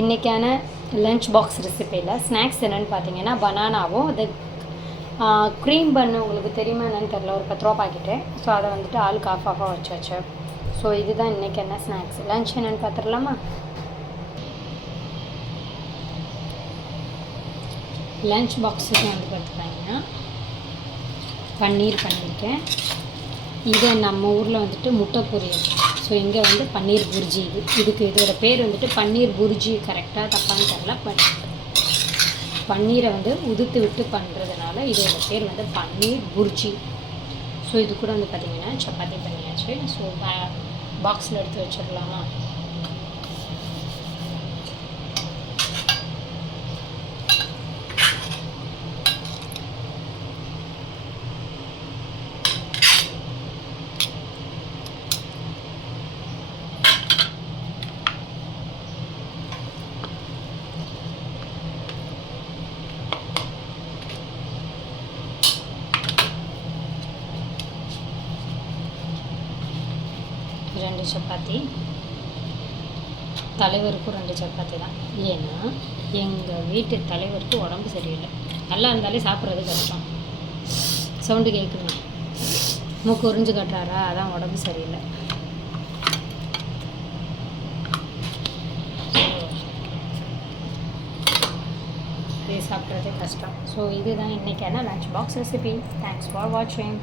இன்றைக்கான lunch box ரெசிப்பியில் snacks என்னென்னு பார்த்தீங்கன்னா பனானாவும் அது க்ரீம் பன்னு உங்களுக்கு தெரியுமா என்னென்னு தெரில, ஒரு 10 ரூபா பாக்கெட்டு. ஸோ அதை வந்துட்டு ஆளுக்கு ஆஃபாக வச்சாச்சு. ஸோ இதுதான் இன்றைக்கி என்ன ஸ்நாக்ஸ். லஞ்ச் என்னென்னு பார்த்துடலாமா? லஞ்ச் பாக்ஸுக்கு வந்து பார்த்துட்டாங்கன்னா பன்னீர் பண்ணியிருக்கேன். இதை நம்ம ஊரில் வந்துட்டு முட்டை பொரியல். ஸோ இங்கே வந்து பன்னீர் புர்ஜி. இதுக்கு இதோட பேர் வந்துட்டு பன்னீர் புர்ஜி. கரெக்டாக தப்பான்னு தெரில, பட் பன்னீரை வந்து உதுத்து விட்டு பண்ணுறதுனால இதோட பேர் வந்து பன்னீர் புர்ஜி. ஸோ இது கூட வந்து பார்த்திங்கன்னா சப்பாத்தி பண்ணியாச்சு. ஸோ பாக்ஸில் எடுத்து வச்சிடலாமா? ரெண்டு சப்பாத்தி, தலைவருக்கும் 2 சப்பாத்தி தான். ஏன்னா எங்கள் வீட்டு தலைவருக்கு உடம்பு சரியில்லை. நல்லா இருந்தாலே சாப்பிட்றது கஷ்டம். சவுண்டு கேட்குங்க, மூக்கு உறிஞ்சு கட்டுறாரா, அதான் உடம்பு சரியில்லை. இது சாப்பிட்றதே கஷ்டம். ஸோ இதுதான் இன்றைக்கான lunch box recipe. Thanks for வாட்சிங்.